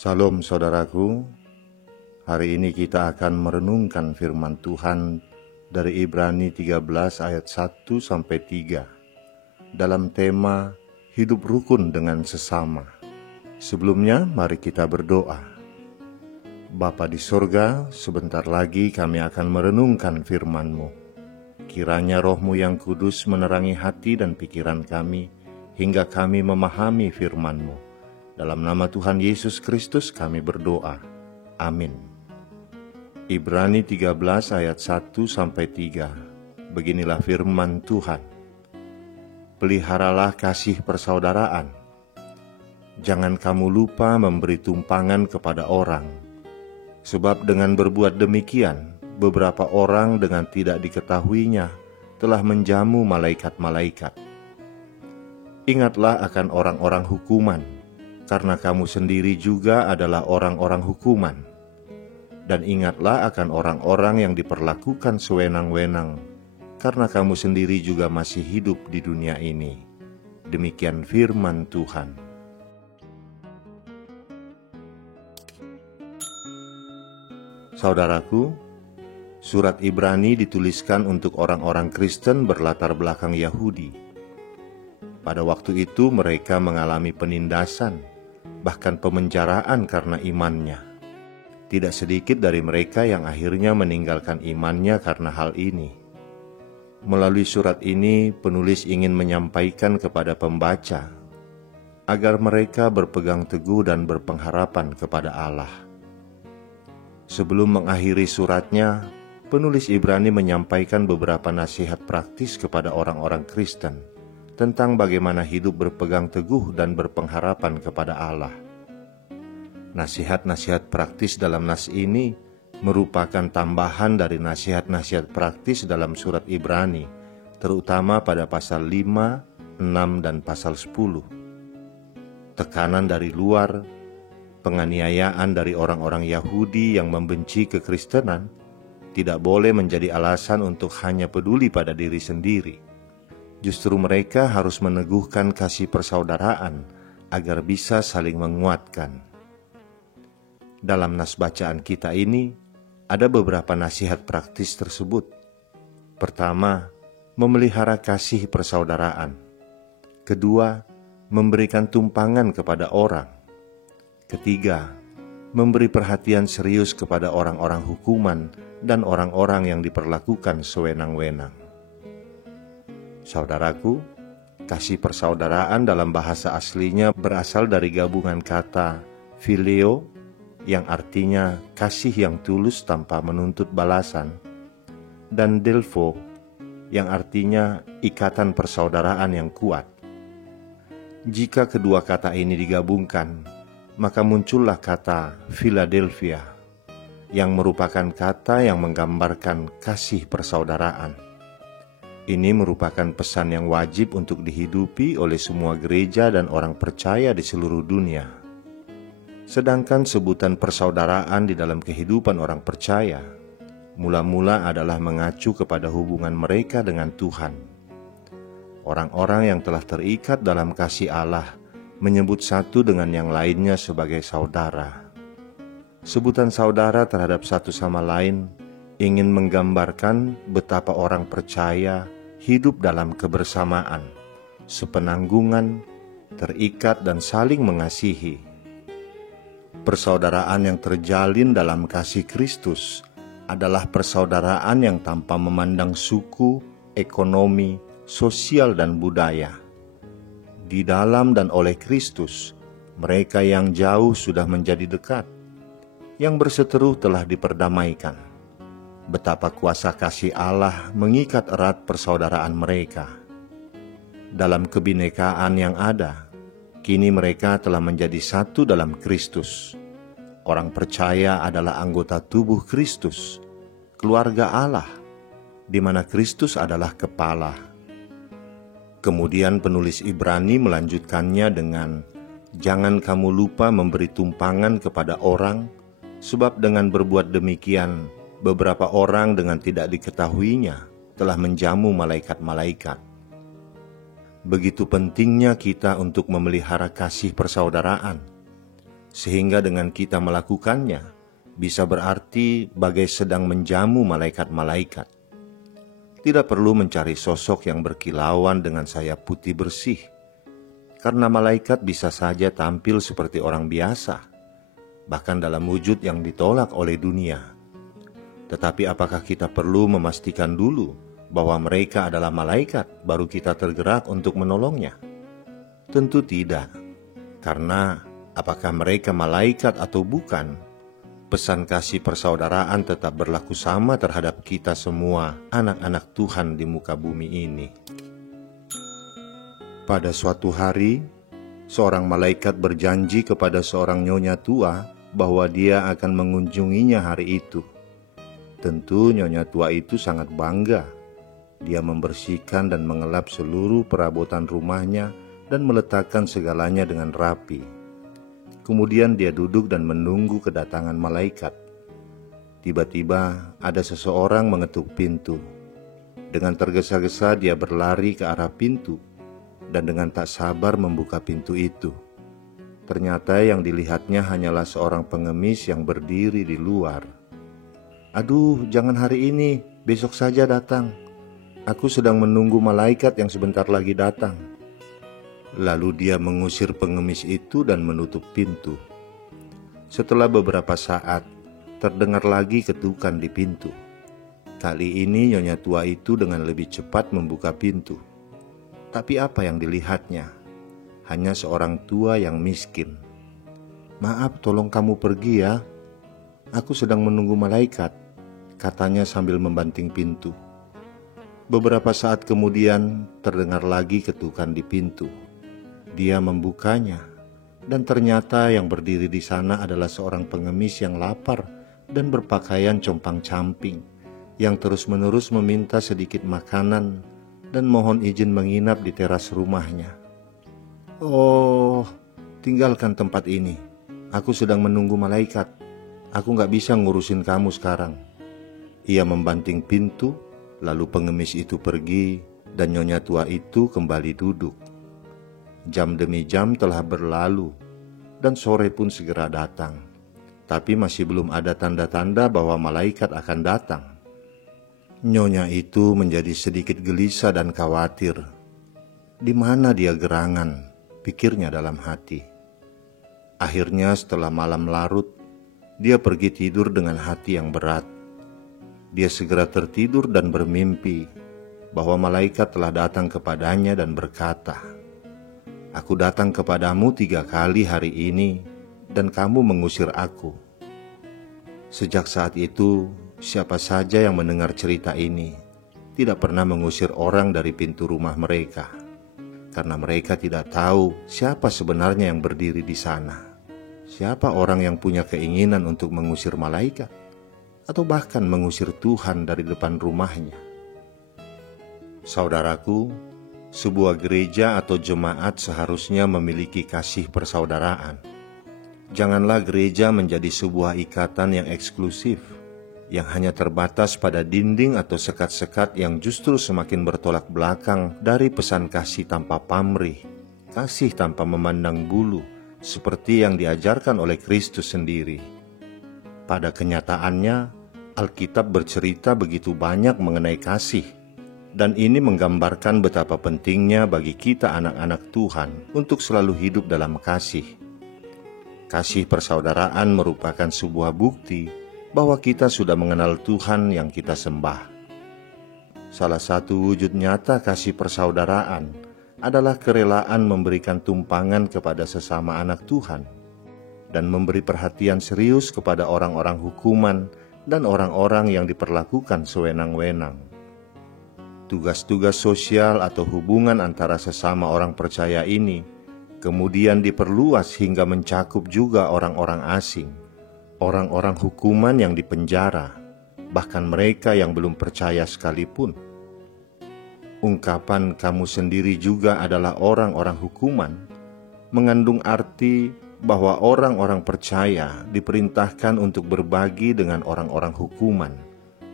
Salam saudaraku, hari ini kita akan merenungkan firman Tuhan dari Ibrani 13 ayat 1-3 dalam tema hidup rukun dengan sesama. Sebelumnya mari kita berdoa. Bapa di sorga, sebentar lagi kami akan merenungkan firman-Mu. Kiranya Roh-Mu yang kudus menerangi hati dan pikiran kami hingga kami memahami firman-Mu. Dalam nama Tuhan Yesus Kristus kami berdoa. Amin. Ibrani 13 ayat 1-3. Beginilah firman Tuhan. Peliharalah kasih persaudaraan. Jangan kamu lupa memberi tumpangan kepada orang. Sebab dengan berbuat demikian, beberapa orang dengan tidak diketahuinya telah menjamu malaikat-malaikat. Ingatlah akan orang-orang hukuman, karena kamu sendiri juga adalah orang-orang hukuman. Dan ingatlah akan orang-orang yang diperlakukan sewenang-wenang, karena kamu sendiri juga masih hidup di dunia ini. Demikian firman Tuhan. Saudaraku, surat Ibrani dituliskan untuk orang-orang Kristen berlatar belakang Yahudi. Pada waktu itu mereka mengalami penindasan, bahkan pemenjaraan karena imannya. Tidak sedikit dari mereka yang akhirnya meninggalkan imannya karena hal ini. Melalui surat ini, penulis ingin menyampaikan kepada pembaca agar mereka berpegang teguh dan berpengharapan kepada Allah. Sebelum mengakhiri suratnya, penulis Ibrani menyampaikan beberapa nasihat praktis kepada orang-orang Kristen tentang bagaimana hidup berpegang teguh dan berpengharapan kepada Allah. Nasihat-nasihat praktis dalam nas ini merupakan tambahan dari nasihat-nasihat praktis dalam surat Ibrani, terutama pada pasal 5, 6, dan pasal 10. Tekanan dari luar, penganiayaan dari orang-orang Yahudi yang membenci kekristenan tidak boleh menjadi alasan untuk hanya peduli pada diri sendiri. Justru mereka harus meneguhkan kasih persaudaraan agar bisa saling menguatkan. Dalam nas bacaan kita ini, ada beberapa nasihat praktis tersebut. Pertama, memelihara kasih persaudaraan. Kedua, memberikan tumpangan kepada orang. Ketiga, memberi perhatian serius kepada orang-orang hukuman dan orang-orang yang diperlakukan sewenang-wenang. Saudaraku, kasih persaudaraan dalam bahasa aslinya berasal dari gabungan kata phileo, yang artinya kasih yang tulus tanpa menuntut balasan, dan delpho, yang artinya ikatan persaudaraan yang kuat. Jika kedua kata ini digabungkan, maka muncullah kata Philadelphia, yang merupakan kata yang menggambarkan kasih persaudaraan. Ini merupakan pesan yang wajib untuk dihidupi oleh semua gereja dan orang percaya di seluruh dunia. Sedangkan sebutan persaudaraan di dalam kehidupan orang percaya, mula-mula adalah mengacu kepada hubungan mereka dengan Tuhan. Orang-orang yang telah terikat dalam kasih Allah menyebut satu dengan yang lainnya sebagai saudara. Sebutan saudara terhadap satu sama lain ingin menggambarkan betapa orang percaya hidup dalam kebersamaan, sepenanggungan, terikat dan saling mengasihi. Persaudaraan yang terjalin dalam kasih Kristus adalah persaudaraan yang tanpa memandang suku, ekonomi, sosial dan budaya. Di dalam dan oleh Kristus, mereka yang jauh sudah menjadi dekat, yang berseteru telah diperdamaikan. Betapa kuasa kasih Allah mengikat erat persaudaraan mereka. Dalam kebinekaan yang ada, kini mereka telah menjadi satu dalam Kristus. Orang percaya adalah anggota tubuh Kristus, keluarga Allah, di mana Kristus adalah kepala. Kemudian penulis Ibrani melanjutkannya dengan, jangan kamu lupa memberi tumpangan kepada orang, sebab dengan berbuat demikian, beberapa orang dengan tidak diketahuinya telah menjamu malaikat-malaikat. Begitu pentingnya kita untuk memelihara kasih persaudaraan. sehingga dengan kita melakukannya bisa berarti bagai sedang menjamu malaikat-malaikat. Tidak perlu mencari sosok yang berkilauan dengan sayap putih bersih, karena malaikat bisa saja tampil seperti orang biasa, bahkan dalam wujud yang ditolak oleh dunia. Tetapi apakah kita perlu memastikan dulu bahwa mereka adalah malaikat baru kita tergerak untuk menolongnya? Tentu tidak, karena apakah mereka malaikat atau bukan, pesan kasih persaudaraan tetap berlaku sama terhadap kita semua, anak-anak Tuhan di muka bumi ini. Pada suatu hari, seorang malaikat berjanji kepada seorang nyonya tua bahwa dia akan mengunjunginya hari itu. Tentu nyonya tua itu sangat bangga. Dia membersihkan dan mengelap seluruh perabotan rumahnya dan meletakkan segalanya dengan rapi. Kemudian dia duduk dan menunggu kedatangan malaikat. Tiba-tiba ada seseorang mengetuk pintu. Dengan tergesa-gesa dia berlari ke arah pintu dan dengan tak sabar membuka pintu itu. Ternyata yang dilihatnya hanyalah seorang pengemis yang berdiri di luar. "Aduh, jangan hari ini, besok saja datang. Aku sedang menunggu malaikat yang sebentar lagi datang." Lalu dia mengusir pengemis itu dan menutup pintu. Setelah beberapa saat, terdengar lagi ketukan di pintu. Kali ini nyonya tua itu dengan lebih cepat membuka pintu. Tapi apa yang dilihatnya? Hanya seorang tua yang miskin. "Maaf, tolong kamu pergi ya. Aku sedang menunggu malaikat," katanya sambil membanting pintu. Beberapa saat kemudian terdengar lagi ketukan di pintu. Dia membukanya, dan ternyata yang berdiri di sana adalah seorang pengemis yang lapar dan berpakaian compang-camping, yang terus-menerus meminta sedikit makanan dan mohon izin menginap di teras rumahnya. "Oh, tinggalkan tempat ini. Aku sedang menunggu malaikat. Aku gak bisa ngurusin kamu sekarang." Ia membanting pintu, lalu pengemis itu pergi dan nyonya tua itu kembali duduk. Jam demi jam telah berlalu dan sore pun segera datang. Tapi masih belum ada tanda-tanda bahwa malaikat akan datang. Nyonya itu menjadi sedikit gelisah dan khawatir. Di mana dia gerangan, pikirnya dalam hati. Akhirnya setelah malam larut, dia pergi tidur dengan hati yang berat. Dia segera tertidur dan bermimpi bahwa malaikat telah datang kepadanya dan berkata, "Aku datang kepadamu 3 kali hari ini dan kamu mengusir aku." Sejak saat itu, siapa saja yang mendengar cerita ini tidak pernah mengusir orang dari pintu rumah mereka, karena mereka tidak tahu siapa sebenarnya yang berdiri di sana. Siapa orang yang punya keinginan untuk mengusir malaikat, atau bahkan mengusir Tuhan dari depan rumahnya. Saudaraku, sebuah gereja atau jemaat seharusnya memiliki kasih persaudaraan. Janganlah gereja menjadi sebuah ikatan yang eksklusif, yang hanya terbatas pada dinding atau sekat-sekat yang justru semakin bertolak belakang dari pesan kasih tanpa pamrih, kasih tanpa memandang bulu, seperti yang diajarkan oleh Kristus sendiri. Pada kenyataannya, Alkitab bercerita begitu banyak mengenai kasih, dan ini menggambarkan betapa pentingnya bagi kita anak-anak Tuhan untuk selalu hidup dalam kasih. Kasih persaudaraan merupakan sebuah bukti bahwa kita sudah mengenal Tuhan yang kita sembah. Salah satu wujud nyata kasih persaudaraan adalah kerelaan memberikan tumpangan kepada sesama anak Tuhan dan memberi perhatian serius kepada orang-orang hukuman dan orang-orang yang diperlakukan sewenang-wenang. Tugas-tugas sosial atau hubungan antara sesama orang percaya ini kemudian diperluas hingga mencakup juga orang-orang asing, orang-orang hukuman yang dipenjara, bahkan mereka yang belum percaya sekalipun. Ungkapan "kamu sendiri juga adalah orang-orang hukuman" mengandung arti bahwa orang-orang percaya diperintahkan untuk berbagi dengan orang-orang hukuman,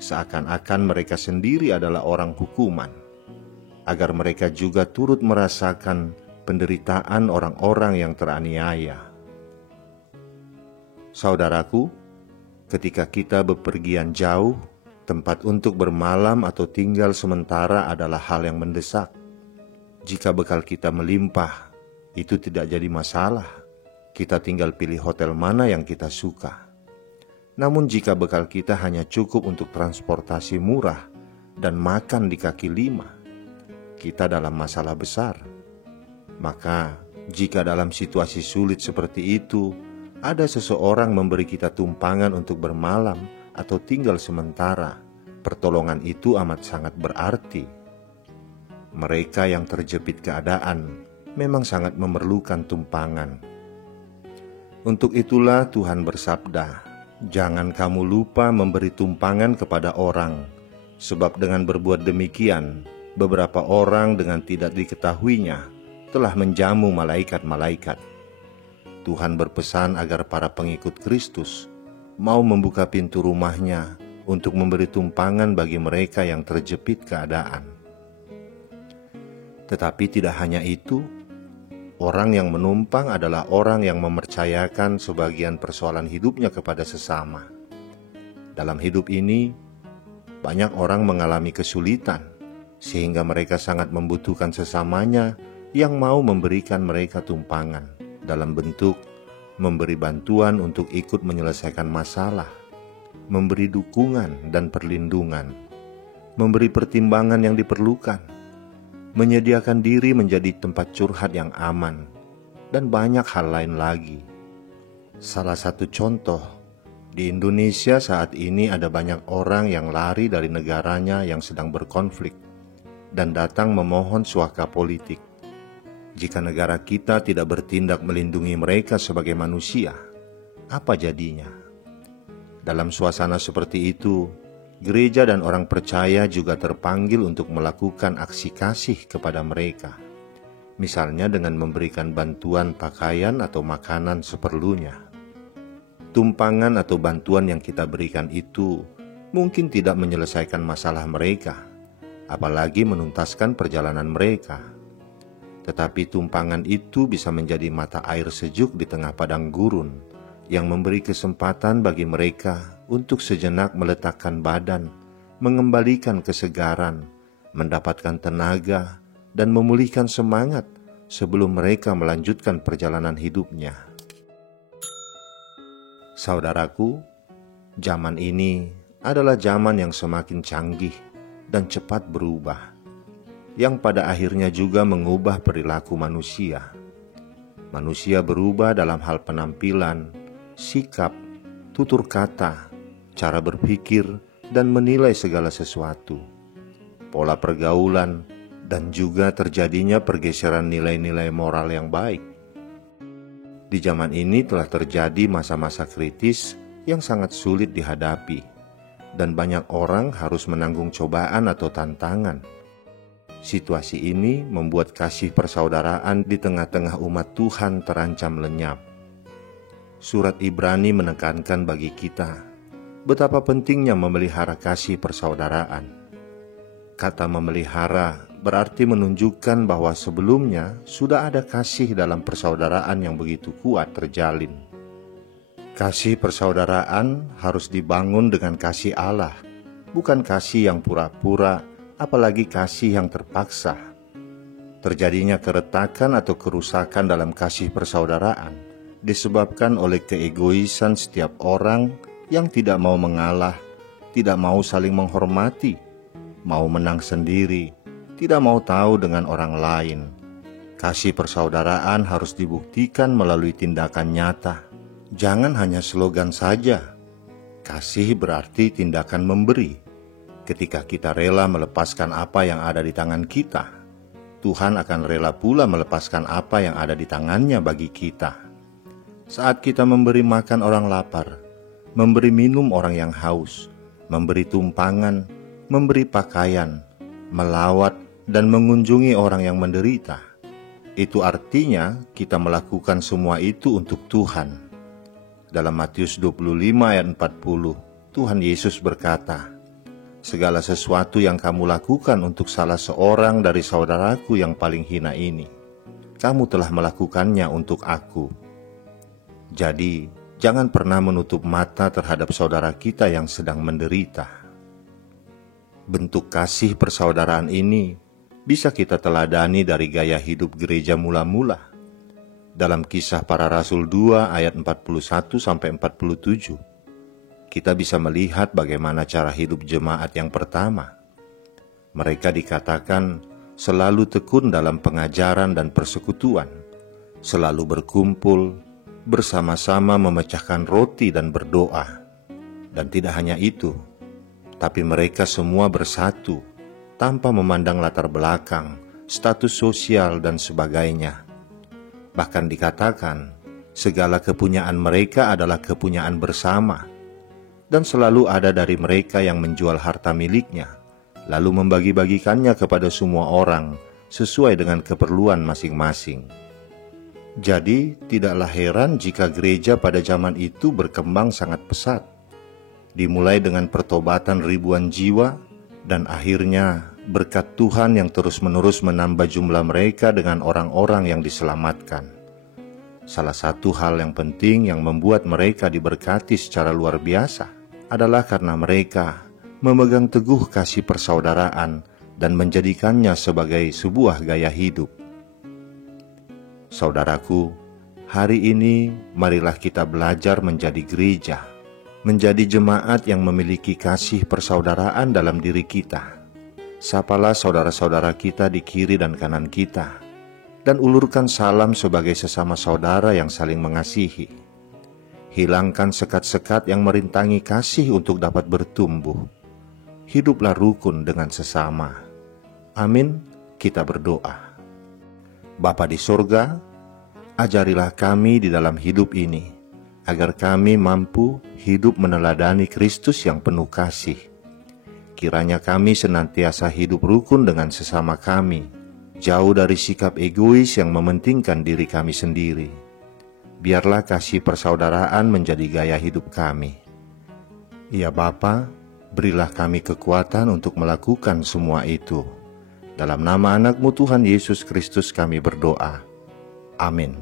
seakan-akan mereka sendiri adalah orang hukuman, agar mereka juga turut merasakan penderitaan orang-orang yang teraniaya. Saudaraku, ketika kita bepergian jauh, tempat untuk bermalam atau tinggal sementara adalah hal yang mendesak. Jika bekal kita melimpah, itu tidak jadi masalah. Kita tinggal pilih hotel mana yang kita suka. Namun jika bekal kita hanya cukup untuk transportasi murah dan makan di kaki lima, kita dalam masalah besar. Maka, jika dalam situasi sulit seperti itu, ada seseorang memberi kita tumpangan untuk bermalam atau tinggal sementara, pertolongan itu amat sangat berarti. Mereka yang terjepit keadaan memang sangat memerlukan tumpangan. Untuk itulah Tuhan bersabda, "Jangan kamu lupa memberi tumpangan kepada orang, sebab dengan berbuat demikian, beberapa orang dengan tidak diketahuinya telah menjamu malaikat-malaikat." Tuhan berpesan agar para pengikut Kristus mau membuka pintu rumahnya untuk memberi tumpangan bagi mereka yang terjepit keadaan. Tetapi tidak hanya itu, orang yang menumpang adalah orang yang mempercayakan sebagian persoalan hidupnya kepada sesama. Dalam hidup ini, banyak orang mengalami kesulitan, sehingga mereka sangat membutuhkan sesamanya yang mau memberikan mereka tumpangan dalam bentuk memberi bantuan untuk ikut menyelesaikan masalah, memberi dukungan dan perlindungan, memberi pertimbangan yang diperlukan, menyediakan diri menjadi tempat curhat yang aman, dan banyak hal lain lagi. Salah satu contoh, di Indonesia saat ini ada banyak orang yang lari dari negaranya yang sedang berkonflik dan datang memohon suaka politik. Jika negara kita tidak bertindak melindungi mereka sebagai manusia, apa jadinya? Dalam suasana seperti itu, gereja dan orang percaya juga terpanggil untuk melakukan aksi kasih kepada mereka. Misalnya dengan memberikan bantuan pakaian atau makanan seperlunya. Tumpangan atau bantuan yang kita berikan itu mungkin tidak menyelesaikan masalah mereka, apalagi menuntaskan perjalanan mereka. Tetapi tumpangan itu bisa menjadi mata air sejuk di tengah padang gurun yang memberi kesempatan bagi mereka untuk sejenak meletakkan badan, mengembalikan kesegaran, mendapatkan tenaga, dan memulihkan semangat sebelum mereka melanjutkan perjalanan hidupnya. Saudaraku, zaman ini adalah zaman yang semakin canggih dan cepat berubah, yang pada akhirnya juga mengubah perilaku manusia. Manusia berubah dalam hal penampilan, sikap, tutur kata, cara berpikir, dan menilai segala sesuatu, pola pergaulan, dan juga terjadinya pergeseran nilai-nilai moral yang baik. Di zaman ini telah terjadi masa-masa kritis yang sangat sulit dihadapi, dan banyak orang harus menanggung cobaan atau tantangan. Situasi ini membuat kasih persaudaraan di tengah-tengah umat Tuhan terancam lenyap. Surat Ibrani menekankan bagi kita betapa pentingnya memelihara kasih persaudaraan. Kata memelihara berarti menunjukkan bahwa sebelumnya sudah ada kasih dalam persaudaraan yang begitu kuat terjalin. Kasih persaudaraan harus dibangun dengan kasih Allah, bukan kasih yang pura-pura, apalagi kasih yang terpaksa. Terjadinya keretakan atau kerusakan dalam kasih persaudaraan disebabkan oleh keegoisan setiap orang yang tidak mau mengalah, tidak mau saling menghormati, mau menang sendiri, tidak mau tahu dengan orang lain. Kasih persaudaraan harus dibuktikan melalui tindakan nyata, jangan hanya slogan saja. Kasih berarti tindakan memberi. Ketika kita rela melepaskan apa yang ada di tangan kita, Tuhan akan rela pula melepaskan apa yang ada di tangannya bagi kita. Saat kita memberi makan orang lapar, memberi minum orang yang haus, memberi tumpangan, memberi pakaian, melawat, dan mengunjungi orang yang menderita, itu artinya kita melakukan semua itu untuk Tuhan. Dalam Matius 25 ayat 40, Tuhan Yesus berkata, "Segala sesuatu yang kamu lakukan untuk salah seorang dari saudaraku yang paling hina ini, kamu telah melakukannya untuk aku." Jadi, jangan pernah menutup mata terhadap saudara kita yang sedang menderita. Bentuk kasih persaudaraan ini bisa kita teladani dari gaya hidup gereja mula-mula. Dalam Kisah Para Rasul 2 ayat 41-47, kita bisa melihat bagaimana cara hidup jemaat yang pertama. Mereka dikatakan selalu tekun dalam pengajaran dan persekutuan, selalu berkumpul, bersama-sama memecahkan roti dan berdoa. Dan tidak hanya itu, tapi mereka semua bersatu, tanpa memandang latar belakang, status sosial, dan sebagainya. Bahkan dikatakan, segala kepunyaan mereka adalah kepunyaan bersama, dan selalu ada dari mereka yang menjual harta miliknya, lalu membagi-bagikannya kepada semua orang, sesuai dengan keperluan masing-masing. Jadi, tidaklah heran jika gereja pada zaman itu berkembang sangat pesat, dimulai dengan pertobatan ribuan jiwa, dan akhirnya berkat Tuhan yang terus-menerus menambah jumlah mereka dengan orang-orang yang diselamatkan. Salah satu hal yang penting yang membuat mereka diberkati secara luar biasa adalah karena mereka memegang teguh kasih persaudaraan dan menjadikannya sebagai sebuah gaya hidup. Saudaraku, hari ini marilah kita belajar menjadi gereja, menjadi jemaat yang memiliki kasih persaudaraan dalam diri kita. Sapalah saudara-saudara kita di kiri dan kanan kita, dan ulurkan salam sebagai sesama saudara yang saling mengasihi. Hilangkan sekat-sekat yang merintangi kasih untuk dapat bertumbuh. Hiduplah rukun dengan sesama. Amin, kita berdoa. Bapa di sorga, ajarilah kami di dalam hidup ini, agar kami mampu hidup meneladani Kristus yang penuh kasih. Kiranya kami senantiasa hidup rukun dengan sesama kami, jauh dari sikap egois yang mementingkan diri kami sendiri. Biarlah kasih persaudaraan menjadi gaya hidup kami. Ya Bapa, berilah kami kekuatan untuk melakukan semua itu. Dalam nama anak-Mu Tuhan Yesus Kristus kami berdoa. Amin.